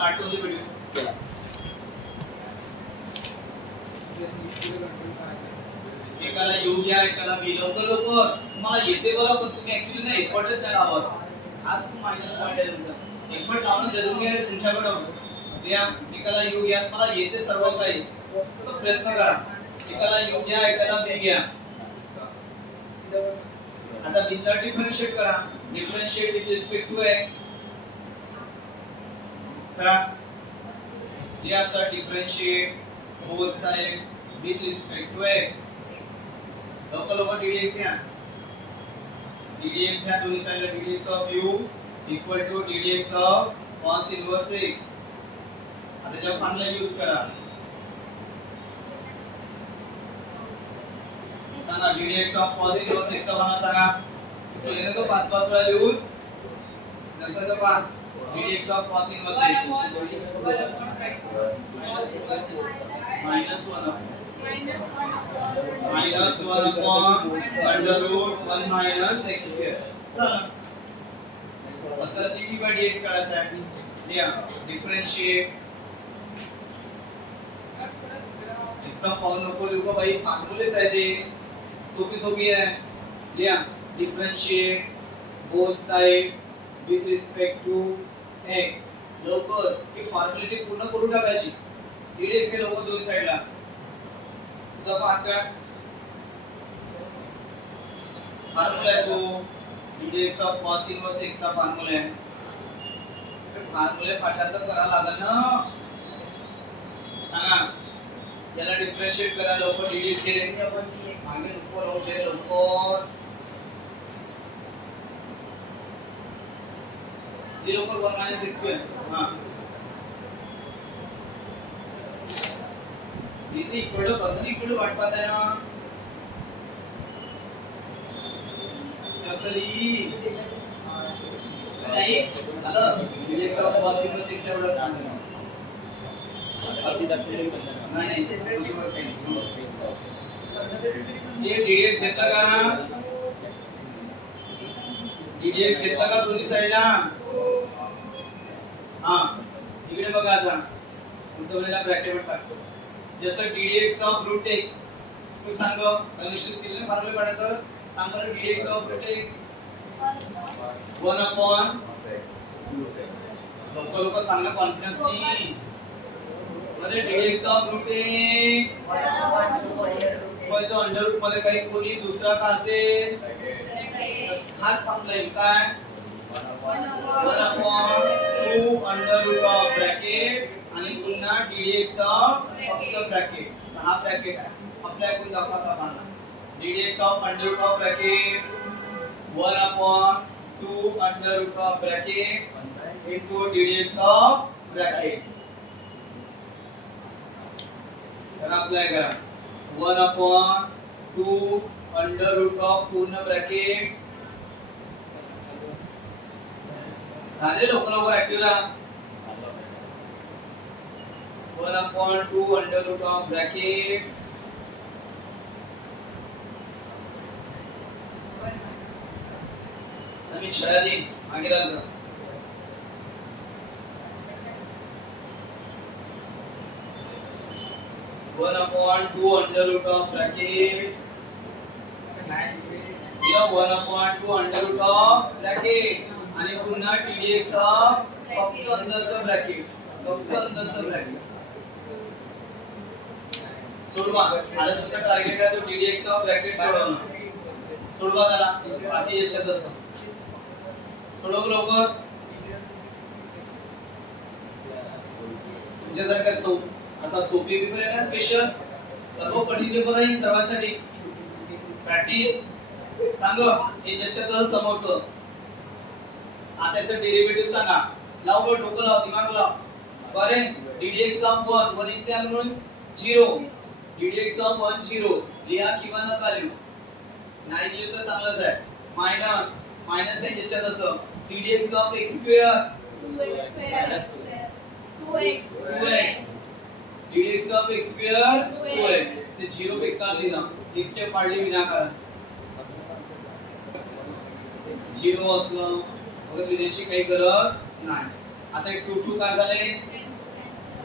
Start करून दे video. एकाला you घ्या, एकाला बी. लवकर लवकर तुम्हाला येते बघा, पण तुम्ही ऍक्च्युअली ना एफर्टच नाही लावत. आज खूप मायनस पॉइंट आहे तुमचा. एफर्ट लावणं जरुरी आहे तुमच्याकडं. घ्या, एकाला यू घ्या, तुम्हाला येते सर्व काही, तर प्रयत्न करा. एकाला यू घ्या, एकाला बी घ्या. आता बिंदू डिफरन्शिएट करा. Differentiate with respect to x करा. या sir differentiate both side with respect to x. लोकल ओव्हर ddx घ्या. ddx ह्या दोन्ही साइडला ddx of u equal to ddx of cos inverse x. आता ज्या फॉर्म्युला यूज करा. सांगा ddx of cos inverse x चा फॉर्म्युला सांगा. केले तो 5 वेळा लिहून नसेल तर पहा. ddx of cos inverse x minus 1 upon under root 1 minus x square. चला असं dd by dx काढायचं आहे. लिहा डिफरन्शिएट. एकदम पाहू नको लिहू का भाई, फॉर्म्युलेच आहे ते, सोपी आहे. लिहा differentiate both side with respect to x. लवकर ही फॉर्मॅलिटी पूर्ण करून टाकायची. dx हे लवकर दोन्ही साइडला. तुझा पाठ काय फॉर्म्युला आहे तो ddx of cos inverse x चा फॉर्म्युला आहे. फॉर्म्युले पाठांतर करायला लागेल ना. सांगा याला डिफरन्शिएट करा लवकर. ddx हे मागे नको राहूचे लवकर. ये लवकर 1 minus x square. हां इथे इकडे बघ, इकडे वाट पाहताय ना. असली नाही झालं. ddx of cos inverse x एवढा सांगतो. नाही त्याच्यावर काही ये ddx घेतला का? ddx घेतला का दोन्ही साइडला? हां इकडे बघा. आता उलटवलेला ब्रॅकेट वर टाकतो. जसं ddx ऑफ रूट x तू सांग निश्चित केलेले फॉर्म्युला काढा. तर सांग बरं ddx of root x 1 upon लोक सांगा कॉन्फिडन्स नी. अरे ddx ऑफ रूट x पण तो अंडर रूट मध्ये काही कोणी दुसरा का असेल खास फॉर्म्युला आहे काय 1 upon 2 under root of bracket आणि पुन्हा ddx ऑफ फक्त ब्रॅकेट. हा ब्रॅकेट आहे आपल्या कोण दाखवता पाहणार. ddx of under root of bracket 1 upon 2 under root of bracket into ddx of bracket. तर अप्लाय करा 1 अपॉन 2 अंडर रूट ऑफ पूर्ण ब्रॅकेट. झाले लवकर ऍक्टिव्ह राहा. 1 upon 2 under root of bracket आम्ही छळा देईन मागे राहतो. 1 upon 2 under root of bracket. या 1 upon 2 under root of bracket आणि पुन्हा ddx ऑफ फक्त अंदरचं ब्रॅकेट. फक्त अंदरचं ब्रॅकेट सोडवा. आता तुमचा टार्गेट आहे तो ddx ऑफ ब्रॅकेट सोडवणं. सोडवा त्याला बाकी याच्यात असं सोडव लवकर. तुमच्याकडे काय असा सोपी पेपर आहे ना स्पेशल. सर्व कठीण पेपर आहे सर्वांसाठी. प्रॅक्टिस सांग हे ज्याच्यात समोरचं. आता याचं डेरिव्हेटिव्ह सांगा. लाव डोकं लाव दिमाग लाव. बरे ddx ऑफ 1 इक्वल म्हणून 0. ddx ऑफ 1 0 लिहा किंवा नका लिहू. नाही लिहिलं तर चांगलंच आहे. मायनस आहे ज्याच्यात असं ddx of x square 2x ddx of x square 2x. ते 0 बेकार लिहिला. x चे पाडले विनाकारण 0 असलं वगैरे लिहिण्याची काही गरज नाही. आता 2 2 काय झाले,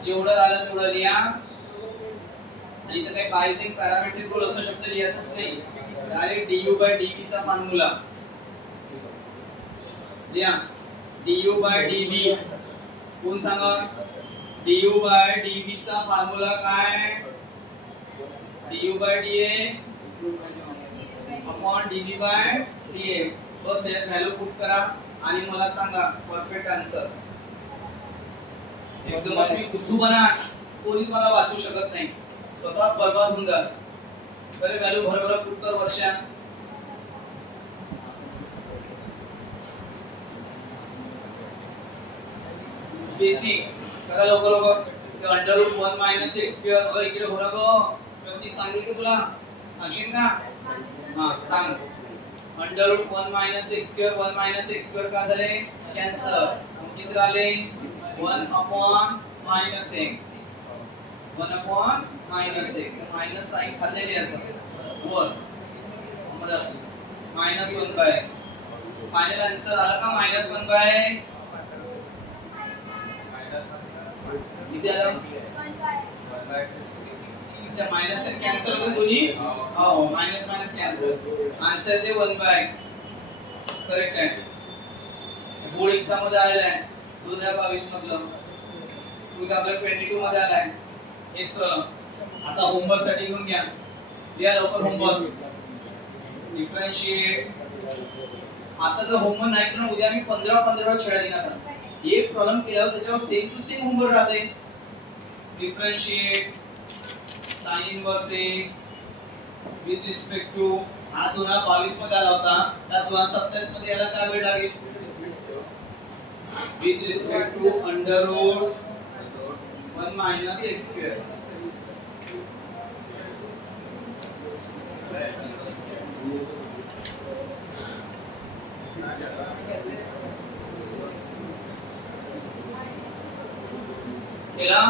जेवढं आलं तेवढं लिहा. आणि इथं काही बायझिंग पॅरामेट्रिक रूल असा शब्द लिहायचाच नाही, डायरेक्ट du by dv चा फॉर्म्युला लिहा. du by dv कोण सांगा, du by dv चा फॉर्म्युला काय, du by dx upon dv by dx. बस त्यात व्हॅल्यू पुट करा आणि मला सांगा परफेक्ट आन्सर. एकदम तुम्ही बुद्धू बना, कोणीच मला वाचू शकत नाही, स्वतः बर्बाद होऊन जा. बरे व्हॅल्यू भरभर पुट कर वर्षा. बेसिक करा लवकर लवकर. ते under root 1 minus x square अगं इकडे हो ना गं, ती सांगेल की तुला, सांगशील का? हां सांग. Under root 1 minus x square 1 minus x square का झाले, कॅन्सल. किती राहिले, 1 upon minus x, 1 upon minus x. Minus sign खाल्लेली असं वर मतलब minus 1 by x. Final answer आला का मायनस 1 बाय एक्स. किती आलं, अच्छा मायनस से कॅन्सल होते दोन्ही, हो मायनस मायनस कॅन्सल. आन्सर ते 1 बाय एक्स करेक्ट आहे. बोर्ड एग्जाम मध्ये आलेला आहे 2022 मधलं, 2022 मध्ये आलाय हेच प्रॉब्लेम. आता होमवर्क साठी घेऊन घ्या, लिहा लवकर होमवर्क. डिफरेंशिएट. आता जर होमवर्क नाही केलं उद्या मी 15 वेळा छेडा देणार. आता एक प्रॉब्लेम केल्यावर त्याच्यावर सेम टू सेम होमवर्क राहते. Differentiate sin inverse x with respect to, हा 2022 मध्ये आला होता, त्या 2027 मध्ये याला काय वेळ लागेल, with respect to under root 1 minus x square. केला.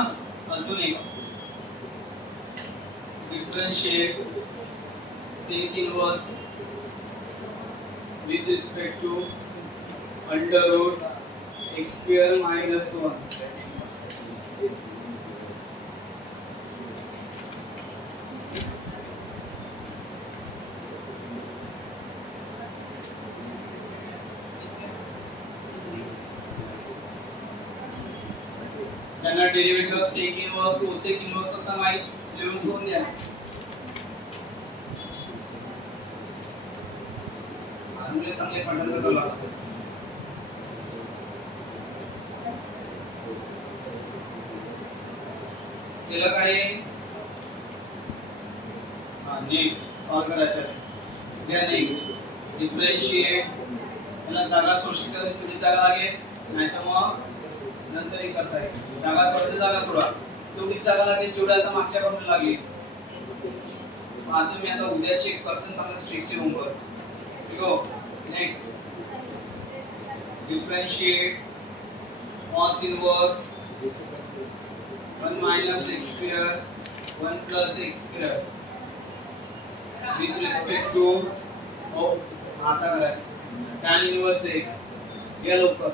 अजून एक differentiate sec inverse with respect to under root x square minus 1. ज्यांना derivative of sec inverse cosec inverse असं माहित लिहून ठेवून द्या. आम्ही चांगले पठण करायला लागतो. केलं काय, नेक्स्ट सॉल्व करायचं आहे. घ्या नेक्स्ट डिफरेंशिएट. याला जागा सोडशी करून थोडी जागा लागेल, नाहीतर मग नंतर हे करता येईल. जागा सोडली जागा सोडा, तेवढीच जागा लागेल जेवढी आता मागच्या पासून लागली. आता मी आता उद्या चेक करतो चांगलं strictly homework. Go next differentiate cos inverse 1 minus x square 1 plus x square with respect to, oh आता करायचं tan inverse x. या लवकर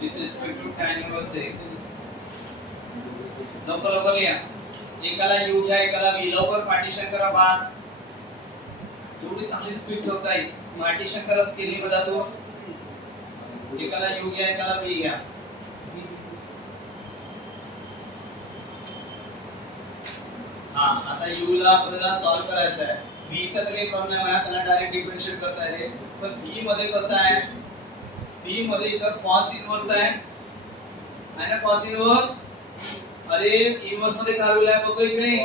with respect to tan inverse x. लवकर लवकर लिहा. एकाला u घ्या एकाला v. लवकर पार्टीशन करा पास. जेवढी चांगली स्पीड ठेवता येईल पार्टीशन करा स्केलिंग बदलून. एकाला u घ्या एकाला v घ्या. हां आता u ला आपल्याला सॉल्व करायचं आहे. v चा काही प्रॉब्लेम नाही, त्याला डायरेक्ट डिफरन्शिएट करता येते. पण v मध्ये कसं आहे, v मध्ये इथं cos इनवर्स आहे ना, cos इनवर्स. अरे इनवर्स मध्ये काय रूल आहे बघ इकडे,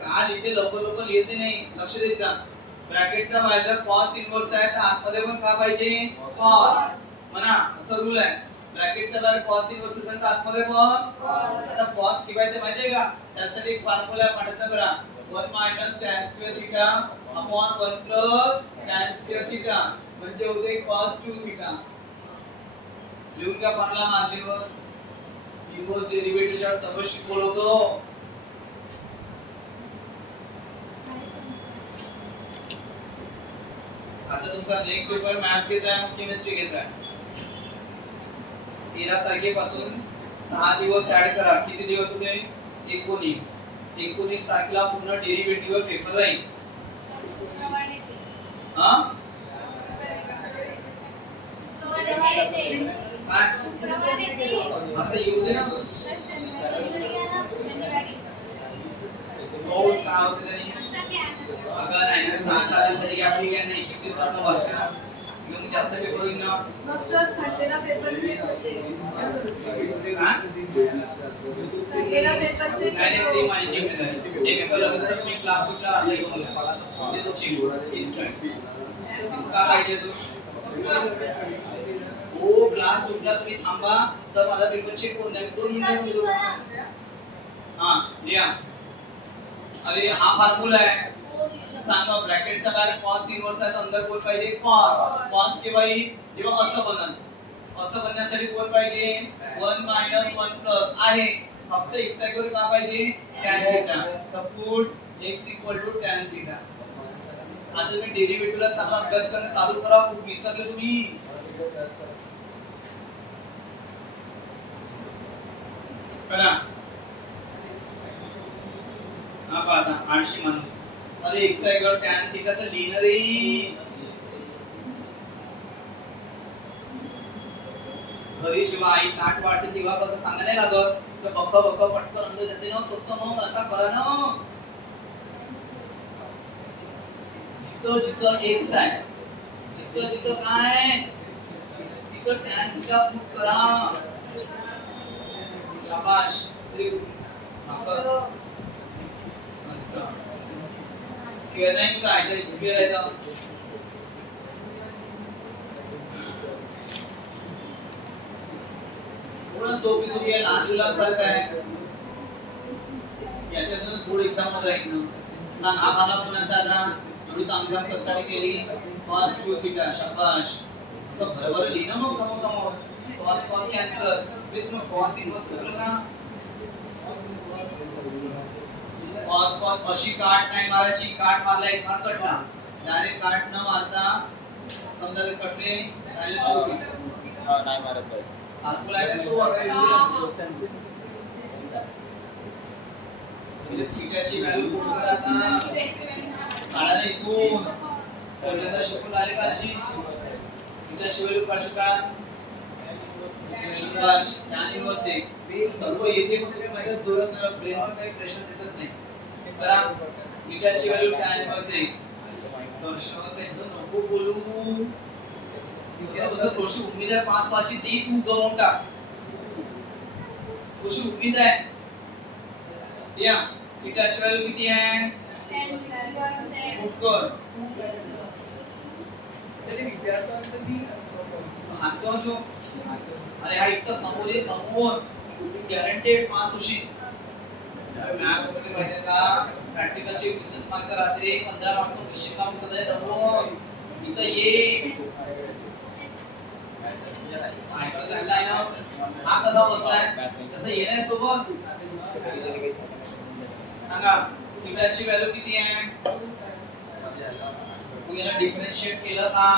का लिहिते लवकर लवकर लिहिते नाही, लक्ष द्यायचं. ब्रॅकेटचा बाहेर cos इनवर्स आहे तर आतमध्ये पण काय पाहिजे, cos म्हणा, असं रूल आहे. ब्रॅकेटचा बाहेर cos इनवर्स असेल तर आतमध्ये पण. आता cos किती माहिती आहे का, त्यासाठी एक फॉर्म्युला पाठायचा करा. 1 minus tan square theta upon 1 plus tan square theta म्हणजे होते cos 2 theta. लिहून घ्या फॉर्म्युला मार्जिनवर. इनवर्स डेरिव्हेटिव्हच्या सर्व शिकवलं होतं. आता तुमचा नेक्स्ट पेपर मॅथ्स घेताय मग केमिस्ट्री घेताय. 13 तारखेपासून 6 दिवस ऍड करा. किती दिवस होते? 19. 19 तारखेला पूर्ण डेरिव्हेटिव्ह पेपर राहील. हा आता येऊ दे ना. हो का होते तरी अगं नाही ना 6 दिवसाची गॅप ठीक आहे. नाही किती दिवसांना वाचते ना मग जास्त पेपर होईल ना. मग सर संडेला पेपर चेक होते. हा संडेला पेपर चेक नाही ते माझी जिम्मेदारी. ते पेपर लगेच मी क्लास सुटला राहता येऊन मला ते तो चेक इन्स्टंट का पाहिजे तो. हो क्लास सुटला तुम्ही थांबा. सर माझा पेपर चेक करून द्या. 2 मिनिटं थांबा. हां लिहा. अरे हा फॉर्म्युला आहे. सांगा ब्रॅकेटचा बाहेर cos इन्व्हर्स आहे तर अंदर कोण पाहिजे cos के बाई जेव्हा असं बनन असं बनण्यासाठी कोण पाहिजे 1 - 1 प्लस आहे. फक्त x वर का पाहिजे tan थीटा. तर पुट x = tan थीटा. आता तुम्ही डेरिव्हेटिव्हला चांगला अभ्यास करणं चालू करा. खूप विसरले तुम्ही. करा हा पाहता 800 माणूस. अरे x वर tan थीटा तर लिहिणार रे. घरी जेव्हा आई ताट वाढते तेव्हा कसं सांगा नाही लागत तर बक्क बक्क पटकन अंदर जाते ना. तसं मग आता करा ना. जिथं जिथं x आहे जिथं जिथं काय तिथं tan थीटा पुट करा. शाबाश. स्क्वेअर नाही का आहे स्क्वेअर आहे का पूर्ण सोपी आहे. लहान मुलांसारखं आहे. याच्यातून बोर्ड एक्झाम मध्ये राहील ना. सांग हा मला पुन्हा साधा एवढी तामझाम कशासाठी केली cos 2 थीटा. शाबाश. असं भरभर लिहिणं मग समोर समोर cos कॅन्सल. मी तुम्ही cos इन्व्हर्स केलं का cos अशी काट नाही मारायची. काट मारला एक मार कटला. डायरेक्ट काट न मारता समजा ते कटले डायरेक्ट नाही मारत आहे. फॉर्म्युला आहे तो वगैरे थीटाची व्हॅल्यू पुट करा. आता काढा इथून पहिल्यांदा शिकून आले का अशी थीटाची व्हॅल्यू कशी काढा. शाबाश. tan इन्व्हर्स हे सर्व येते पण तुम्ही माझ्या जोरच नाही ब्रेनवर काही प्रेशर देतच नाही. करा थीटाची व्हॅल्यू tan इन्व्हर्स दर्शक त्याचं नको बोलू. तुझं थोडीशी उम्मीद आहे पास व्हायची ती तू गवून टाक. थोडीशी उम्मीद आहे. या थीटाची व्हॅल्यू किती आहे पुट कर. तरी विचारतो मी हसो हसो. अरे हा इतका समोर आहे समोर गॅरंटेड पास होशील. मॅथ्स मध्ये माहिती का प्रॅक्टिकलचे 20 मार्क राहते. 15 मार्क क्वेश्चन काम सगळे दमो इथं ये. हा कसा बसलाय तसं येण्या सोबत सांगा थीटाची व्हॅल्यू किती आहे. तू याला डिफरन्शिएट केलं का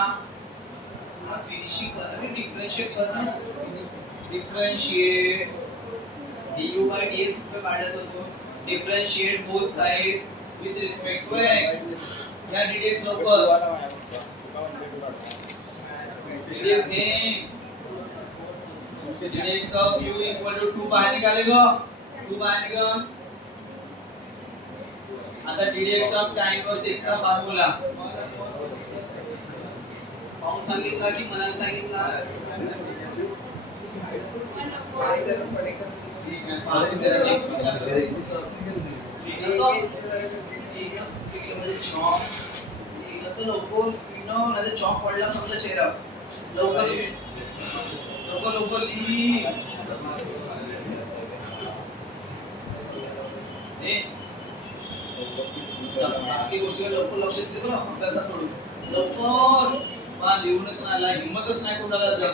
फिनिशिंग करणं. डिफरन्शिएट करणं डिफरन्शिएट du by dx कुठे काढत होतो. Differentiate both side with respect to x. या dx लवकर dx हे dx of u equal to 2 बाहेर निघाले ग. 2 बाहेर निघ. आता dx of tan inverse x चा फॉर्म्युला पाहून सांगितला की मला सांगितला. ठीक आहे पाहून जरा नेक्स्ट विचार करेल. म्हणजे चॉक तर लवकर स्क्रीनवर नाही तर चॉक पडला समजा चेहरा. लवकर लवकर लवकर लिही. बाकी गोष्टी लवकर लक्ष देते बरं अभ्यासा सोडून. लवकर वा लिहूनच नाही हिम्मतच नाही कोणाला. जर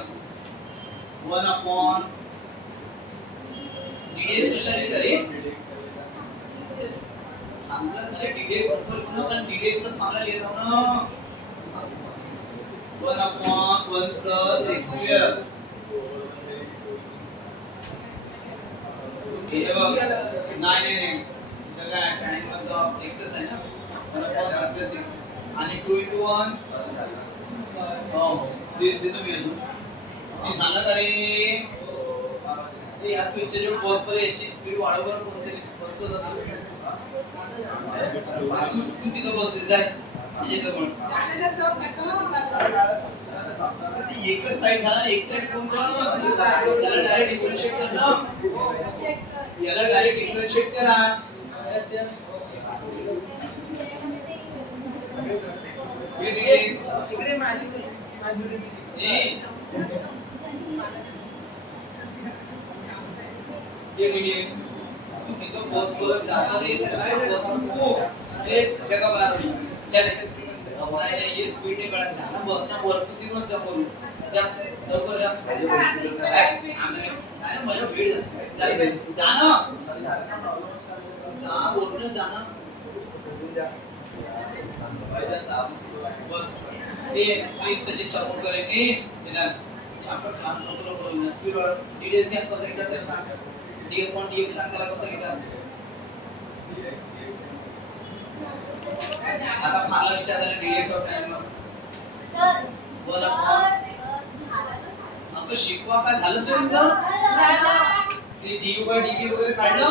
1 dx कशाने तरी आपला तरी dx लवकर लिहू नका. dx चा फॉर्म्युला लिहित आहो ना. 1/1 plus x square हे बघ नाही इथं काय टाइम्स ऑफ एक्सेस आहे ना 1 प्लस एक्स आणि 2 into 1 हो देतो मी अजून हे झालं का रे ते या पिक्चर जो पॉज पर याची स्पीड वाढवणार कोणतरी बसतो जातो तू तिथं बस जाय याचं कोण ते एकच साइड झाला एक साइड कोणतं त्याला डायरेक्ट डिफरन्शिएट कर ना याला डायरेक्ट डिफरन्शिएट करा हे dx तिकडे माझी ये dx तू तिथं पॉज बोलत जाता रे त्याच्यावर पॉज नको हे जगह बना दी चल नाही ये स्पीड ने बड़ा जाना बस ना बोल तू तिथून जा बोलू जा लवकर जा नाही माझा वेळ जातो जा ना जा बोलून जा ना बस ये प्लीज त्याची सपोर्ट करें ए इधर आपका क्लास नंबर स्पीड और डीडीएस के कसं घेतात त्याला सांग dx सांग त्याला कसं घेतात आता मला विचारायला dx ऑफ टाइम बोल आपण शिकवा काय झालंच नाही तुमचं ते du/dt वगैरे काढलं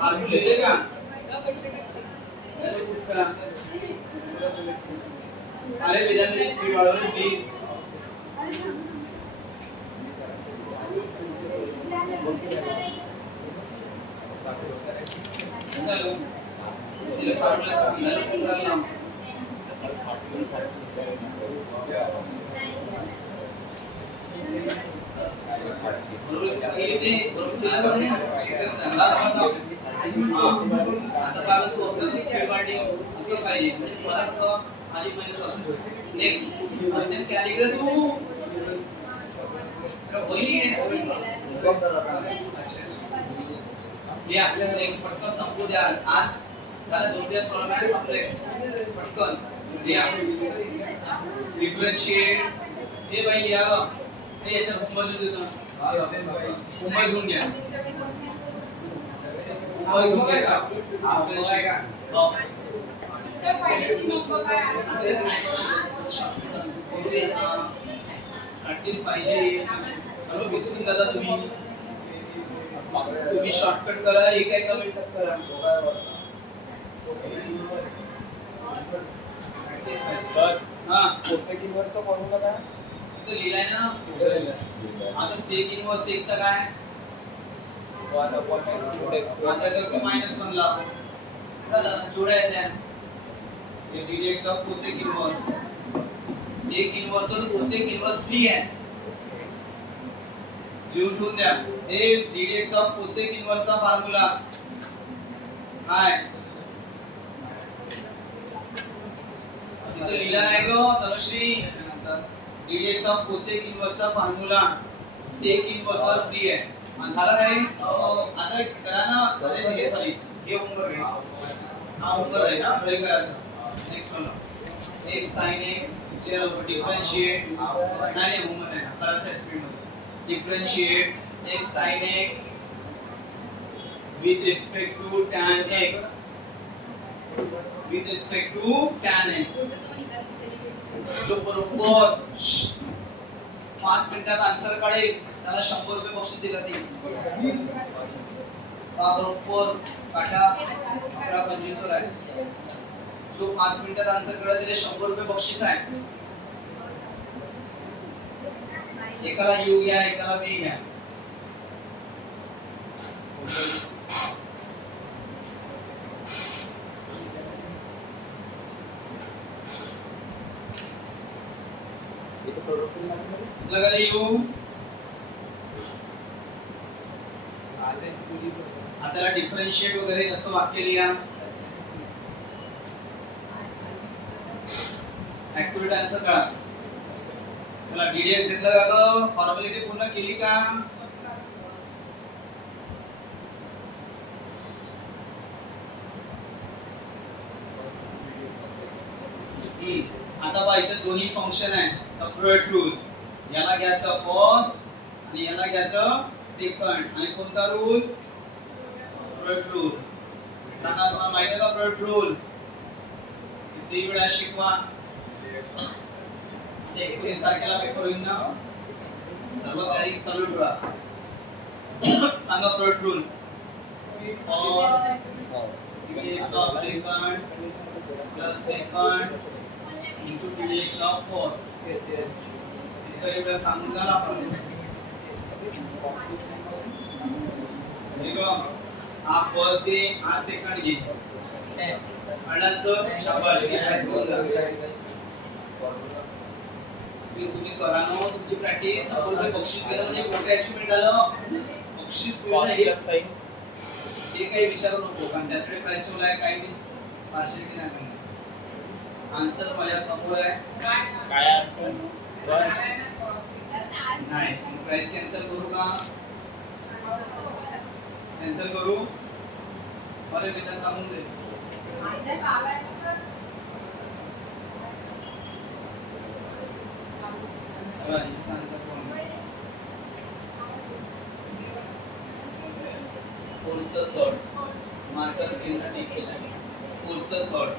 आपण लिहिले का अरे वेदांतरी स्पीड वाढवली प्लीज चलो तिला फॉर्म्युला सांगायला करायला पहिले ते बरोबर आता बाबा तू असं स्पीड वाढली असं पाहिजे म्हणजे मला कसं आली महिन्यात असं नेक्स्ट अध्ययन कॅरी कर तू होईल अच्छा हे आपल्याला नेक्स्ट पटकन संपू द्या आज झालं 2 दिवस ऑलरेडी संपले पटकन लिहा डिफरन्शिएट हे बाई लिहा हे याच्या रूममध्ये देतो उमर घेऊन घ्या उमर घेऊन घ्यायचा आपल्याला का हो पहिले ती लोक काय प्रॅक्टिस पाहिजे सर्व विसरून जाता तुम्ही शॉर्टकट करा एका मिनिटात करा सर हां कोसेक इन्व्हर्सचा फॉर्म्युला काय इथं लिहिलाय ना आता सेक इन्व्हर्स x चा काय 1/x आता तर -1 ला चला जोडायला ये dx of cosec inverse sec inverse और कोसेक इन्व्हर्स फ्री आहे लिहून ठेवून द्या हे dx ऑफ कोसेक इन्व्हर्स चा फॉर्म्युला काय इथं लिहिला नाही गो Tanushree dx of cosec inverse चा फॉर्म्युला सेक इन्व्हर्स वर फ्री आहे आणि झालं काय आता करा ना अरे हे सॉरी हे होमवर्क आहे हा होमवर्क आहे ना घरी करायचं next one x sin x clear होतो डिफरन्शिएट नाही होमवर्क आहे करायचं स्पीड मध्ये differentiate x sin x with respect to tan x with respect to tan x जो बरोबर 5 मिनिटात आन्सर काढेल त्याला 100 रुपये बक्षीस दिला ते बरोबर काटा 11:25 वर आहे जो 5 मिनिटात आन्सर काढेल त्याला 100 रुपये बक्षीस आहे एकाला यू घ्या एकाला बी घ्या लगा यू आता डिफरन्शिएट वगैरे कसं वाक्य लिहा ऍक्युरेट आन्सर करा चला डीडीएस घेतलं का ग फॉर्मॅलिटी पूर्ण केली का आता बघा इथे दोन्ही फंक्शन आहे अप्रोच रूल याला घ्यायचं फर्स्ट आणि याला घ्यायचं सेकंड. आणि कोणता रूल? Product rule. सांगा तुम्हाला माहिती आहे का प्रोडक्ट रूल? किती वेळा शिकवा. 19 तारखेला पेपर होईल ना, सर्व तयारी चालू ठेवा. सांगा product rule. Dx of second plus second into dx of first. इतर वेळा सांगून झाला आपण. ठीक आहे. हा फर्स्ट घे, हा सेकंड घे. अण्णाचं शाबाश घे. काय तुम्ही करा ना तुमची प्रॅक्टिस. आपण बक्षीस केलं म्हणजे मोठं अचीवमेंट झालं. बक्षीस मिळणं हे काही विचारू नको, कारण त्यासाठी प्राइस ठेवला आहे. काही पार्शियलिटी नाही करणार. आन्सर माझ्या समोर आहे. काय आन्सर? नाही. प्राइस कॅन्सल करू का? कॅन्सल करू? अरे मी त्यांना सांगून दे. आन्सर कोण? पुढचं थर्ड मार्कर केंद्र टिक केलं. पुढचं थर्ड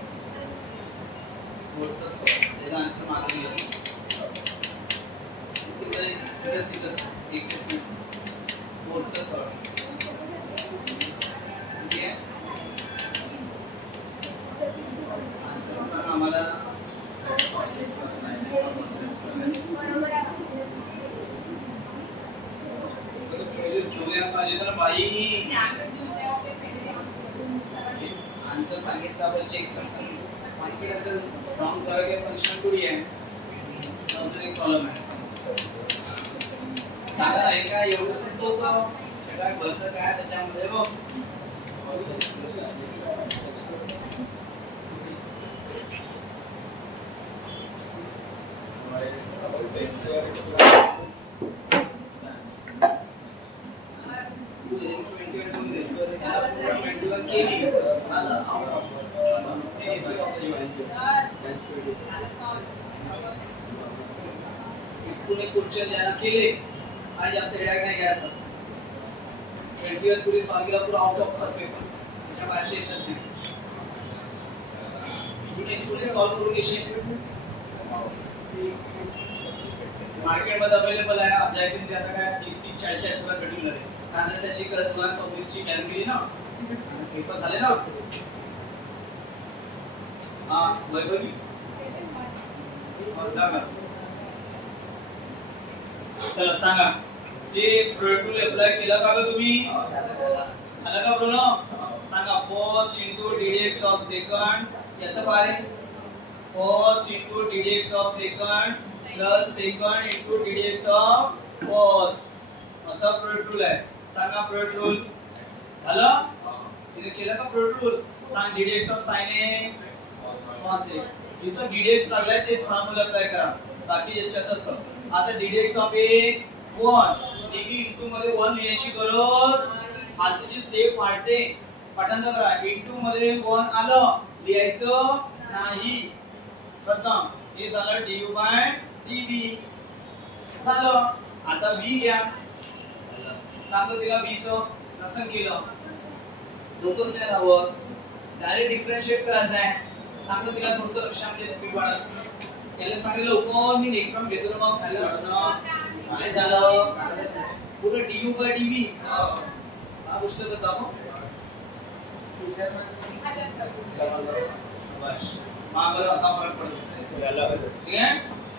त्याचा आन्सर मागे दिला. पुढचं थर्ड. ठीक आहे. आन्सर सांग आम्हाला. पाहिजे तर बाई आन्सर सांगितलं आपण चेक करतो. कॉन्फिडन्स रॉंग झालं की पनिशमेंट थोडी आहे. अजून एक प्रॉब्लेम आहे. दादा आहे का एवढं शिस्त होतं सगळ्यात भरतं काय त्याच्यामध्ये बघ. पुणे कुठचे ज्यांना केले आणि जास्त हेडाक नाही घ्यायचा. 20 पुढे सॉल्व्ह केला पुढे आउट ऑफ चा पेपर त्याच्या बाहेर येतच नाही. पुणे सॉल्व्ह करून घेशील. मार्केटमध्ये अवेलेबल आहे. अध्याय 3 ते आता काय 30-40 रुपये भेटून जाते. कारण त्याची 2026 ची कॅटेगरी ना पेपर झाले ना. हा वैभवी जागा. चला सांगा ते प्रोडक्ट रूल अप्लाय केला का ग तुम्ही? झालं का ब्रोनो? सांगा first into ddx of second याचं काय? First into ddx of second plus second into ddx of first. असा प्रोडक्ट रूल आहे. सांगा प्रोडक्ट रूल झालं? तिने केलं का प्रोडक्ट रूल? सांग ddx of sin x cos x. जिथं ddx लागलाय तेच फॉर्म्युला अप्लाय करा. बाकी याच्यात असं. आता ddx of x 1 dv into मध्ये 1 लिहायची गरज फालतूची स्टेप वाढते. पाठांतर करा. इनटू मध्ये 1 आलं लिहायचं नाही. प्रथम हे झालं du बाय dv झालं. आता v घ्या. सांगतो तिला v चं कसं केलं. डोकंच नाही लावत. डायरेक्ट डिफरन्शिएट करायचं आहे. सांगतो तिला थोडंसं लक्षामध्ये स्पीड वाढत. त्याला सांगितलं लवकर मी नेक्स्ट टाइम घेतो ना मग सांगितलं वाढणं. काय झालं पुढे du बाय dv हा गोष्ट करता आपण. बस मागं असा फरक पडतो. ठीक आहे.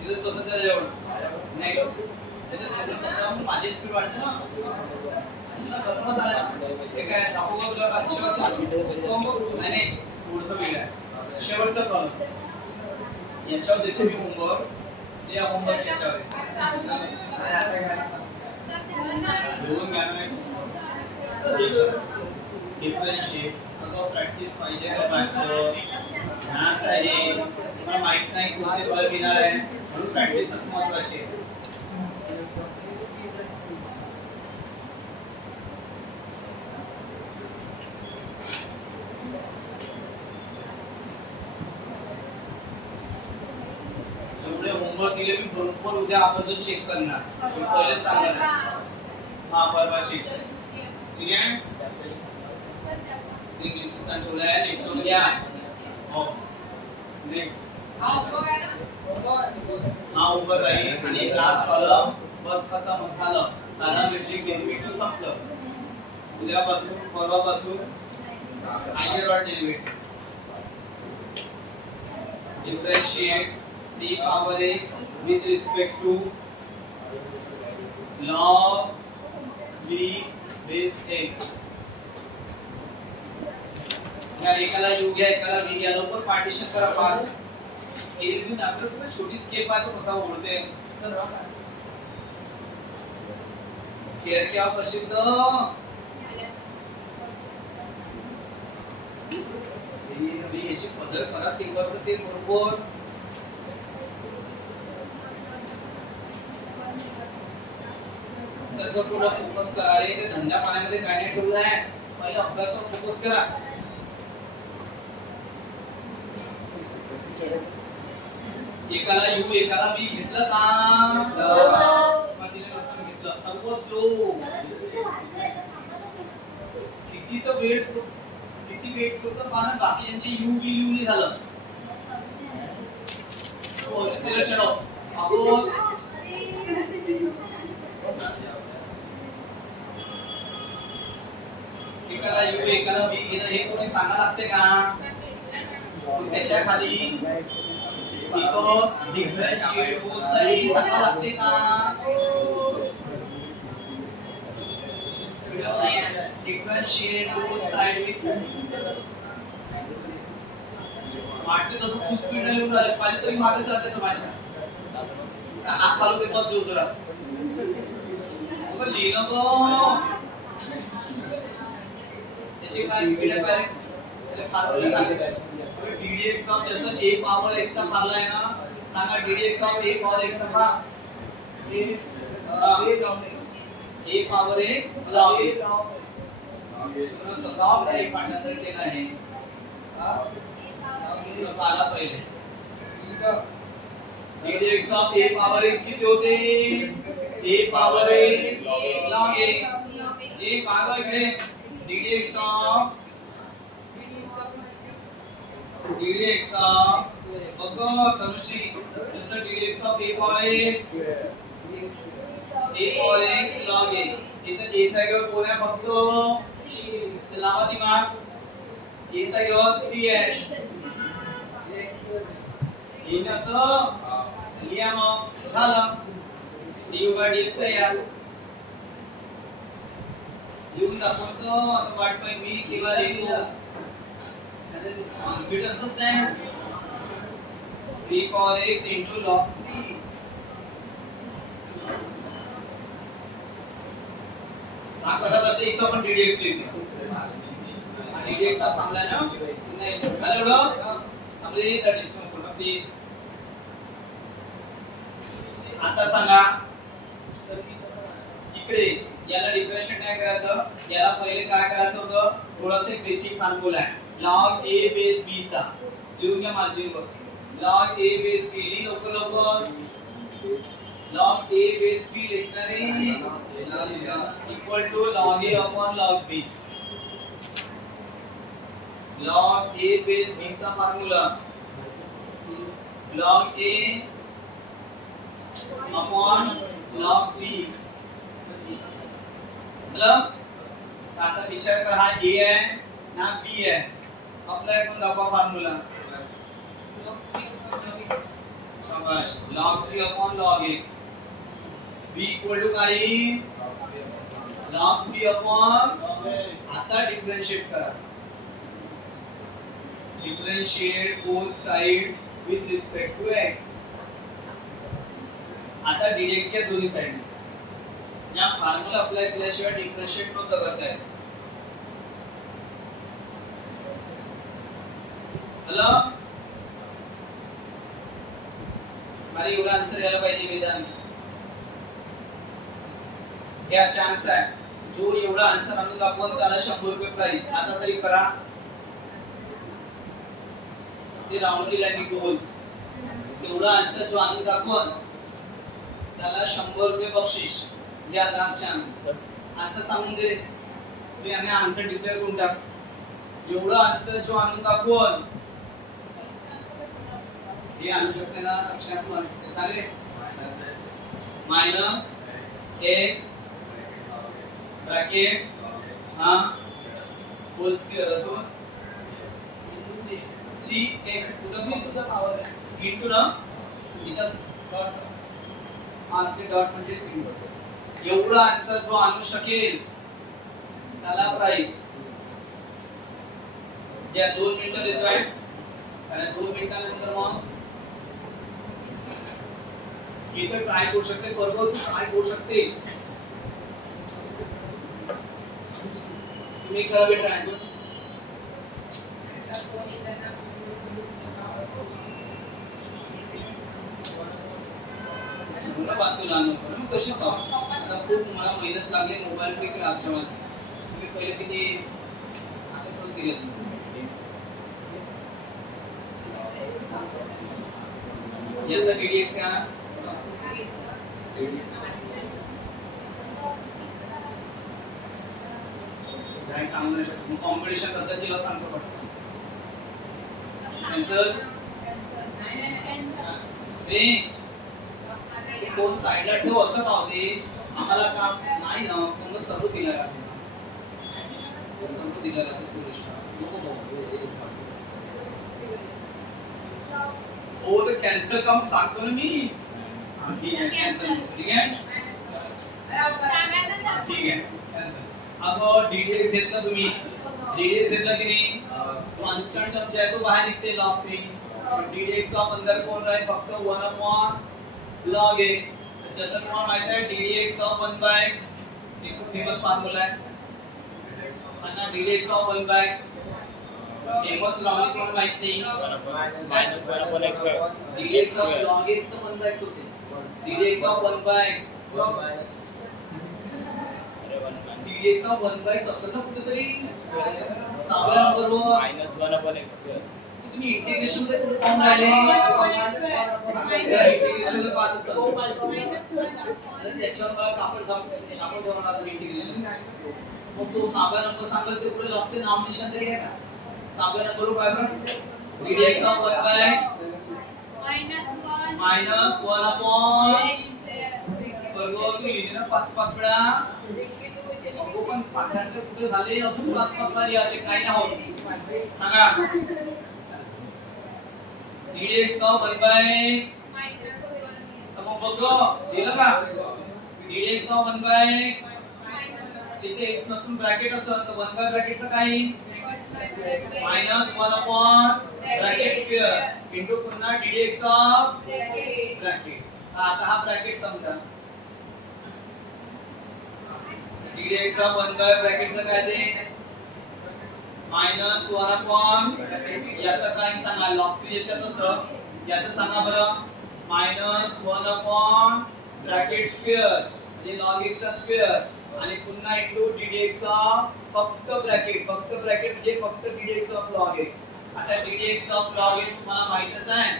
इथं कसं त्याच्या एवढं नेक्स्ट त्याच्यात कसं माझी स्पीड वाढते ना. असला खतम झाला ना. हे काय दाखवू का तुला का शेवटचा नाही पुढचं वेगळं आहे. शेवटचा प्रॉब्लेम याच्यावर देते मी होमवर्क. या होमवर्क याच्यावर दोन मॅम डिफरन्शिएट अगं प्रॅक्टिस पाहिजे का मॅथ्स आहे. मला माहित नाही कोणते तुम्हाला मिळणार आहे म्हणून प्रॅक्टिसच महत्त्वाची आहे. जेवढे होमवर्क दिले मी बरोबर उद्या आवर्जून चेक करणार. मी पहिले सांगणार हाँ परवाची ठीक है इंग्लिश से बोला है लिखून घ्या हो नेक्स्ट हा उभं राहील आणि लास्ट कॉलम बस खतम झालं पॅरामेट्रिक डेरिव्हेटिव्ह संपलं उद्यापासून परवापासून higher order derivative differentiate d power x with respect to log v base x या एकाला u घ्या एकाला v घ्या लवकर पार्टीशन करा फास्ट स्केल घेऊन आपलं तुम्ही छोटी स्केल पाहतो कसा ओढते केअर क्या प्रसिद्ध याची पदर करा तेव्हाच ते बरोबर कसं पुढे फोकस करा रे ते धंदा पाण्यामध्ये काय नाही ठेवलं आहे पहिले अभ्यासावर फोकस करा एकाला यू एकाला बी घेतलं का दिलेलं असं घेतलं सर्व स्लो किती तर वेट करतो पाहणं बाकीच्यांचे यू बी यू नाही झालं हो त्याला चढव अगो एकाला यू एकाला बी घेणं हे कोणी सांगा लागते का त्याच्या खाली इथं डिफरन्शिएट बोथसाठी सांगा लागते का differentiate both side with वाटते तसं खूप स्पीड येऊन राहिले पाहिजे तरी मागेच राहते समाजच्या हात चालू ते बस जो जरा मग लिहिणं गो त्याची काय स्पीड आहे पाहिजे त्याला फॉर्म्युला सांग ddx ऑफ जसं a पॉवर x चा फॉर्म्युला आहे ना सांगा ddx of a power x चा पहा a power x log a log आहे पाठांतर केलं आहे आला पहिले ddx of a power x किती होते a power x log a a भाग इकडे ddx ऑफ बघ तनुश्री जसं ddx of a power x a power x log a इथं a चा घेऊन कोण आहे फक्त लावा दिमाग a चा घेऊन 3 आहे इन असं लिया मग झालं du by dx तयार लिहून दाखवतो आता वाट पाहिजे मी किंवा लिहू कॉन्फिडन्सच नाही 3 पॉवर x into log 3 हा कसा करते इथं पण ddx लिहितो ddx चा फॉर्म्युला ना नाही झालं एवढं आपले दॅट इज पूर्ण प्लीज आता सांगा इकडे याला डिफरन्शिएट काय करायचं याला पहिले काय करायचं होतं थोडंसं एक बेसिक फॉर्म्युला आहे log a base b चा लिहून घ्या मार्जिन वर log a base b लिह लवकर log a base b लिखणारे equal to log a upon log b log a base b चा formula log a upon log b मतलब आता विचार कर हा a है ना b है अप्लाई करून दाखवा फॉर्म्युला शाबाश log 3 upon log x b equal to काय log 3 upon आता डिफरेंशिएट करा differentiate both side with respect to x आता ddx या दोन्ही साइड या फॉर्म्युला अप्लाई केल्याशिवाय डिफरेंशिएट नव्हतं करता येत हॅलो मला एवढा आन्सर यायला पाहिजे वेदांत या चान्स आहे जो एवढा आन्सर आणून दाखवून त्याला 100 रुपये प्राइस आता तरी करा ते राउंड केला की गोल एवढा आन्सर जो आणून दाखवून त्याला 100 रुपये बक्षीस घ्या लास्ट चान्स आन्सर सांगून दे रे. तुम्ही आम्ही आन्सर डिक्लेअर करून टाक. एवढं आन्सर जो आणून दाखवून हे आणू शकते ना, लक्षात आणू शकते. सांग रे. मायनस एक्स ब्रॅकेट हा होल स्क्वेअर अजून 3x पुढं मी तुझा पावर आहे इंटू ना इथं ते डॉट म्हणजे सिंबल. एवढा आन्सर जो आणू शकेल त्याला प्राइस. या 2 मिनिटं देतोय आणि 2 मिनिटानंतर मग इथं ट्राय करू शकते. बरोबर तू ट्राय करू शकते. तुम्ही करा बे ट्राय. मला बाजूला नको ना कशी सांग. आता खूप मला मेहनत लागली मोबाईल पे क्लास ठेवायची. तुम्ही पहिले किती आता थोडं सिरियस याचा डीडीएक्स का काय सांगू नाही शकत. कॉम्पिटिशन पद्धतीला सांगतो पटकन. आन्सर दोन साइडला ठेव असं का होते आम्हाला काम नाही ना. पूर्ण सर्व दिला जाते. सर्व दिला जाते सोल्युशन नको और कॅन्सल काम सांगतो ना मी. ठीक आहे कॅन्सल. ठीक आहे ठीक आहे कॅन्सल. अब डीडीएक्स घेतला तुम्ही. डीडीएक्स घेतला की नाही कॉन्स्टंट टर्म जो आहे तो बाहेर निघते log 3. डीडीएक्स ऑफ अंदर कोण राहील फक्त 1 अपॉन log x. जसं तुम्हाला माहित आहे ddx of 1 by x एक फेमस फॉर्म्युला आहे. सांगा ddx of 1 by x famous रावली तुम्हाला माहित नाही. Minus 1 upon x. ddx of log x of 1 by x होते. ddx of 1 by x ddx of 1 by x असेल ना कुठेतरी 6व्या नंबरवर मायनस 1 अपॉन x. तुम्ही इंटिग्रेशन मध्ये कुठे पाहून राहिले. इंटिग्रेशन मध्ये पाहत असाल त्याच्यावर मला कापड छापड देऊन आलं इंटिग्रेशन. मग तो 6व्या नंबर सांगेल ते पुढे लागते नाम निशाण तरी आहे का. 6व्या नंबरवर काय बरं ddx of 1 by x minus 1 upon बरोबर तुम्ही लिहिले ना 5 वेळा. अगो पण पाठांतर कुठे झाले अजून 5 वाली असे काय नाही होत. सांगा ddx of 1 by x मग बघ दिलं का ddx of 1 by x इथे x नसून ब्रॅकेट असेल तर 1 by ब्रॅकेटचं काय minus 1 upon bracket square into पुन्हा ddx of ब्रॅकेट. आता हा ब्रॅकेट समजा ddx of 1 by ब्रॅकेटचं काय ते मायनस 1 अपॉन याचा काय सांगा log 3 याच्यात असं याचं सांगा बरं मायनस 1 अपॉन ब्रॅकेट स्क्वेअर म्हणजे log x चा स्क्वेअर आणि पुन्हा इनटू ddx ऑफ फक्त ब्रॅकेट म्हणजे फक्त ddx ऑफ log x. आता ddx ऑफ log x तुम्हाला माहितच आहे.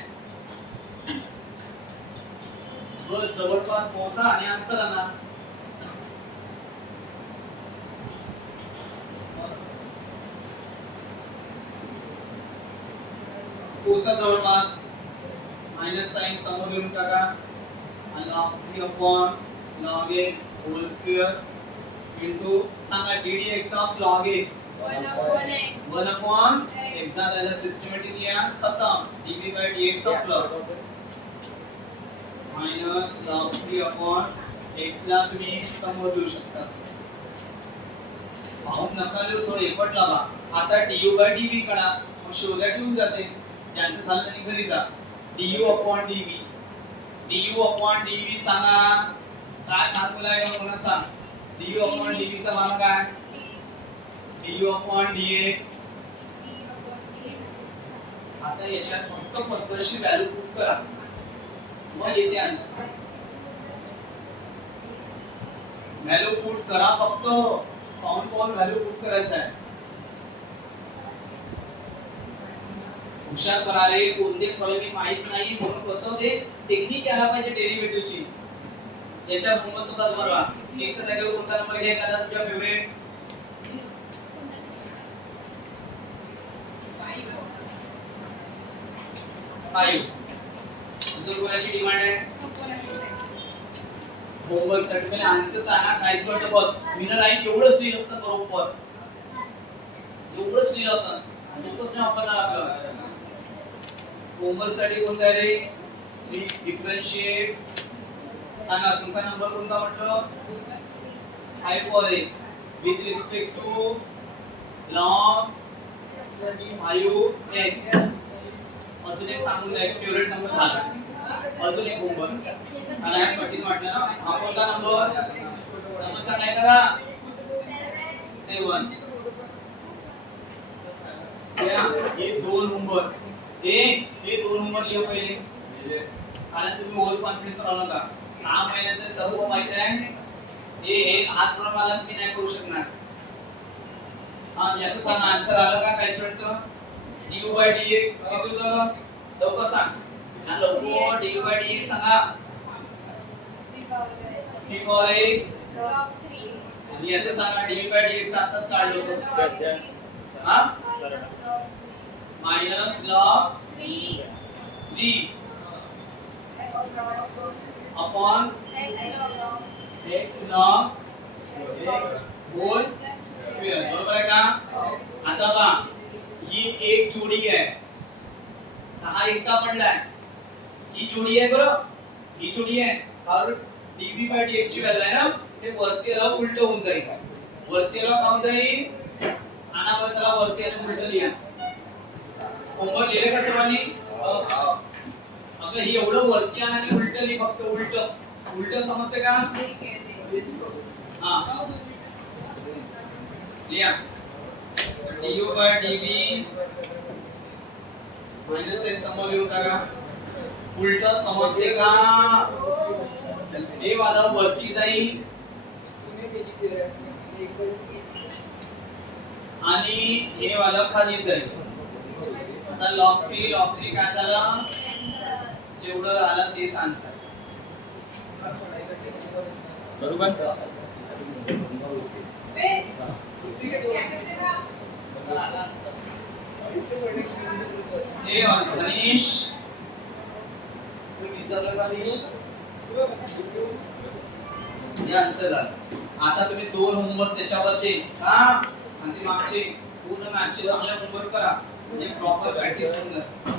बस जवळपास पोहोचा आणि आन्सर आणा. पोचा जवळपास मायनस साइन समोर लिहून टाका आणि log 3 upon log x whole square into सांगा ddx of log x 1 upon x झालेला सिस्टमॅटिक लिहा खतम. dv by dx of log minus log 3 upon x ला तुम्ही समोर लिहू शकता. पाहून नका लिहू थोडं एफर्ट लावा. आता du by dv काढा मग शोधात येऊन जाते. ज्यांचं झालं त्यांनी घरी जा. du upon dv सांगा काय फॉर्म्युला आहे मला सांग. du upon dv चा मान काय du upon dx. आता याच्यात फक्त पद्धतशीर व्हॅल्यू पुट करा मग येते आन्सर. व्हॅल्यू पुट करा फक्त पाऊन व्हॅल्यू पुट करायचा आहे. हुशार कराले कोणते प्रॉब्लेम माहित नाही म्हणून कसं ते टेक्निक यायला पाहिजे डेरिव्हेटिव्हची. याच्या होमवर्क सुद्धा तुम्हाला केसच्या जागेवर कोणता नंबर घ्या एखादा तुझा फेवरेट? 5. अजून कोणाची डिमांड आहे? होमवर्क साठी पहिले आन्सर ताना काय वाटतं बस मी ना लाईन एवढंच लिहिलं असं बरोबर एवढंच लिहिलं असं एवढंच नाही वापरणार आपलं होमवर्क साठी कोणता आहे रे? डिफरन्शिएट सांगा तुमचा नंबर कोणता म्हटलं? 5 for x with respect to log 5x. अजून एक सांगून द्या फेवरेट नंबर झाला. अजून एक होमवर्क मला हे कठीण वाटलं ना. हा कोणता नंबर सांगायचा का? 7. या हे दोन होमवर्क हे दोन होमवर्क लिहा पहिले कारण तुम्ही ओव्हर कॉन्फिडन्स राहू नका. 6 महिन्यात सर्व माहिती आहे हे आज प्रमाणात मी नाही करू शकणार. हा याचं सांगा आन्सर आलं का काय स्टुडंटचं? du/dx किती होतं लवकर सांग हा लवकर du/dx सांगा 3 और x आणि याचं सांगा dv/dx आताच काढलं होतं हा minus log 3 upon x log x whole square बरोबर आहे का? आता पहा ही एक जोडी आहे हा एकटा पडलाय ही जोडी आहे बरं ही जोडी आहे और dv/dx ची व्हॅल्यू आहे ना ते वरती आला उलट होऊन जाईल वरती आला काऊन जाईल आणा बरं त्याला वरती आला उलट लिहा होमवर्क लिहिले का सर्वांनी? अगं ही एवढं वरती आणा आणि उलट लिह फक्त उलट समजते का? हां लिहा du/dv माइनस x समोर लिहून टाका उलट समजते का? हे वाला वरती जाईल आणि हे वाला खाली जाईल. आता log 3 काय झालं? जेवढं आलं तेच आन्सर बरोबर. हे धनीश तुम्ही विसरलं का धनीश? हे आन्सर झालं. आता तुम्ही दोन होमवर्क त्याच्यावरचे का आणि ते मागचे पूर्ण मॅथ्सचे चांगले होमवर्क करा म्हणजे प्रॉपर प्रॅक्टिस होऊन जाईल.